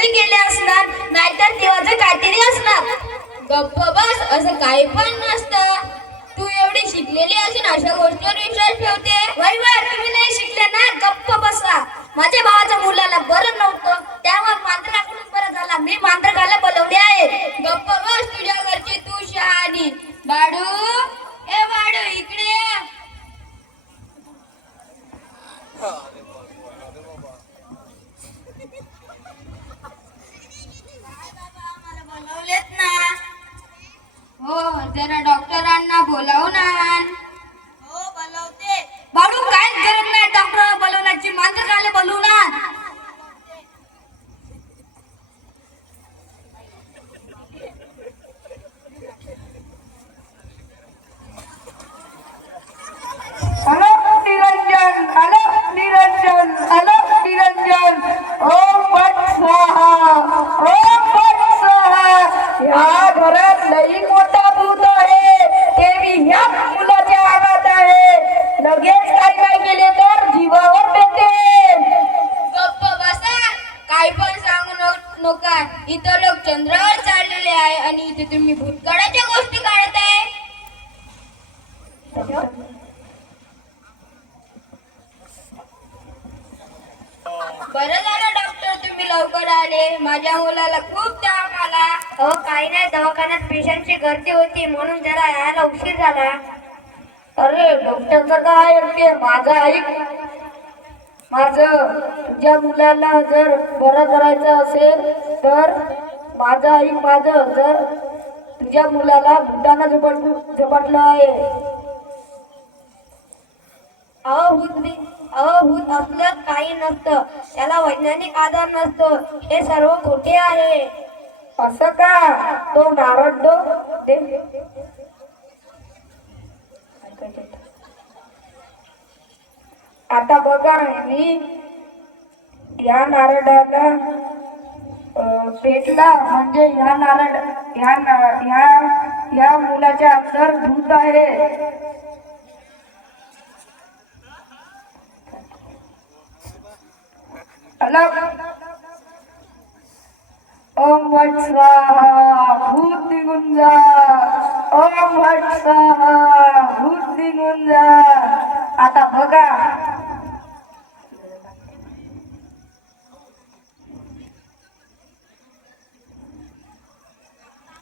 चोरी केली असणार, नाहीतर देवाचं काहीतरी असणार. गप्प बस, असं काही पण नसतं. तू एवढी शिकलेली असून अशा गोष्टीवर विश्वास ठेवते. वैभव, तुम्ही नाही शिकले ना, गप्प बसा. माझ्या भावाच्या मुलाला बरं नव्हतं, त्यामुळे मांजराकडून बरं झाला, मी मांजराला बोलवले आहे. गप्प बस, तुझ्या घरची तू शहाणी. बाडू, ए बाडू, इकडे ये. बोलवलेत ना. हो, जरा डॉक्टरांना बोलावून आण. हो, बोलवते. बाळू, काहीच गरज नाही डॉक्टर बोलवण्याची, मांजराला बोलवून आण. अलग निरंजन, अलग निरंजन, अलग निरंजन. ओम भट स्वाहा, ओम भट स्वाहा. या घरात लई मोठा भूत आहे, ते मी ह्या मुलाच्या आवाज आहे. लगेच काही नाही केले तर जीवावर बेते. गप्प बसा, काही पण सांगू नका. इथं लोक चंद्रावर चाललेले आहे आणि इथे तुम्ही भूतकाळाच्या गोष्टी काढताय. बरं झालं डॉक्टर, तुम्ही लवकर आले. माझ्या मुलाला खूप ताप आला. अहो, काही नाही, दवाखान्यात पेशंटची गर्दी होती म्हणून जरा यायला उशीर झाला. अरे डॉक्टरचं काय ते माझं ऐक. माझं तुझ्या मुलाला जर बरं करायचं असेल तर माझं ऐक. माझं जर तुझ्या मुलाला भूतानं झपटलं आहे. भूत असलं काही नसतं, त्याला वैज्ञानिक आधार नसतो, हे सर्व खोटे आहे. असं का? तो नारळ ते आता बघा, मी या नारळाला पेटला म्हणजे ह्या नारळ ह्या मुलाच्या अंतर भूत आहे. अलग. ओम भट स्वाहा, भूत निघून जा. ओम भट स्वाहा, भूत निघून जा. आता बघा,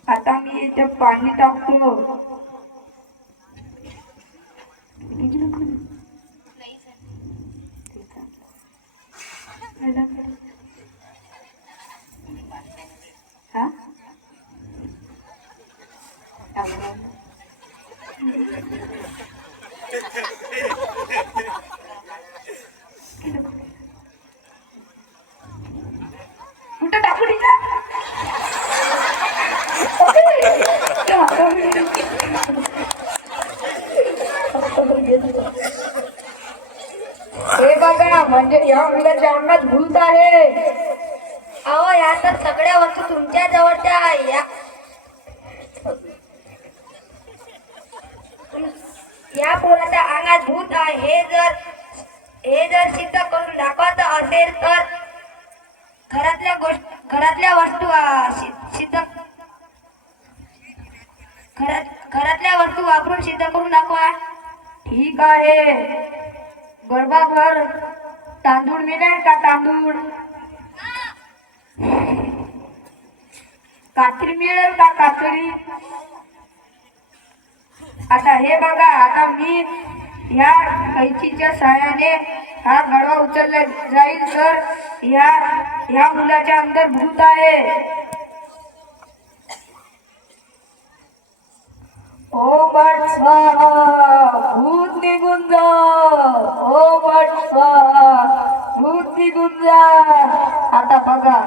आता मी इथे पाणी टाकतो. हा? कुठं टाकू दिला? हे बघा, म्हणजे या मुलाच्या अंगात भूत आहे. अहो, या तर सगळ्या वस्तू तुमच्या जवळच्या आहे. या पोराच्या अंगात भूत आहे, हे जर सिद्ध करून दाखवायचं असेल तर घरातल्या वस्तू वापरून सिद्ध करून दाखवा. ठीक आहे. गरबाभर तांदूळ मिळेल का? तांदूळ. कात्री मिळेल का? कात्री. आता हे बघा, आता मी ह्या कैचीच्या साहाय्याने हा गडवा उचलला जाईल तर ह्या मुलाच्या अंदर भूत आहे. ओम भट स्वाहा, भूत निघून जा. ओम भट स्वाहा, भूत निघून जा. आता बघा,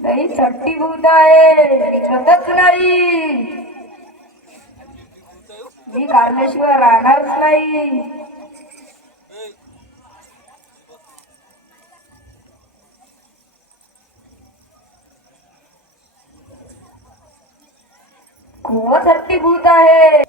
नाही चट्टी भूत आहे, शतच नाही. मी काढल्याशिवाय राहणारच नाही. खोवासाठी भूत आहे.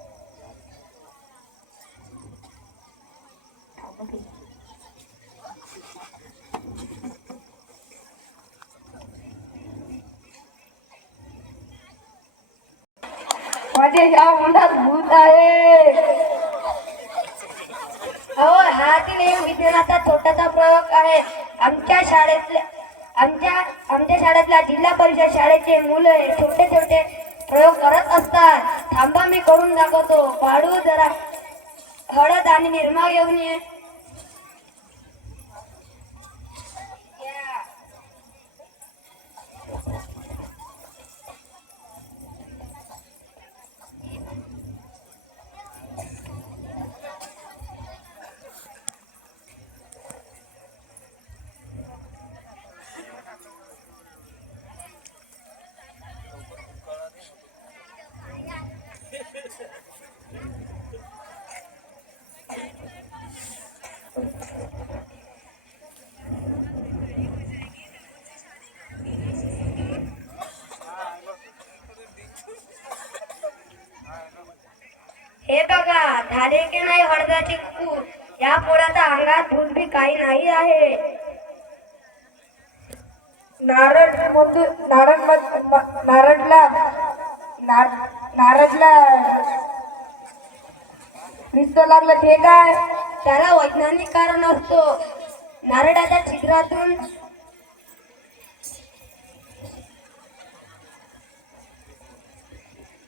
माझे ह्या मुलात भूत आहे. हो हातील एक विज्ञानाचा छोटासा प्रयोग आहे. आमच्या शाळेतल्या जिल्हा परिषद शाळेचे मुलं छोटे छोटे प्रयोग करत असतात. थांबा मी करून दाखवतो. पाडू जरा हळद आणि निरमा घेऊन ये. हे बघा झाले की नाही हळदाची कुकू. या पोराच्या अंगात भूत बी काही नाही आहे. नारदला पिस्तूल लागलं ते काय? त्याला वैज्ञानिक कारण असतो. नारळाच्या छिद्रातून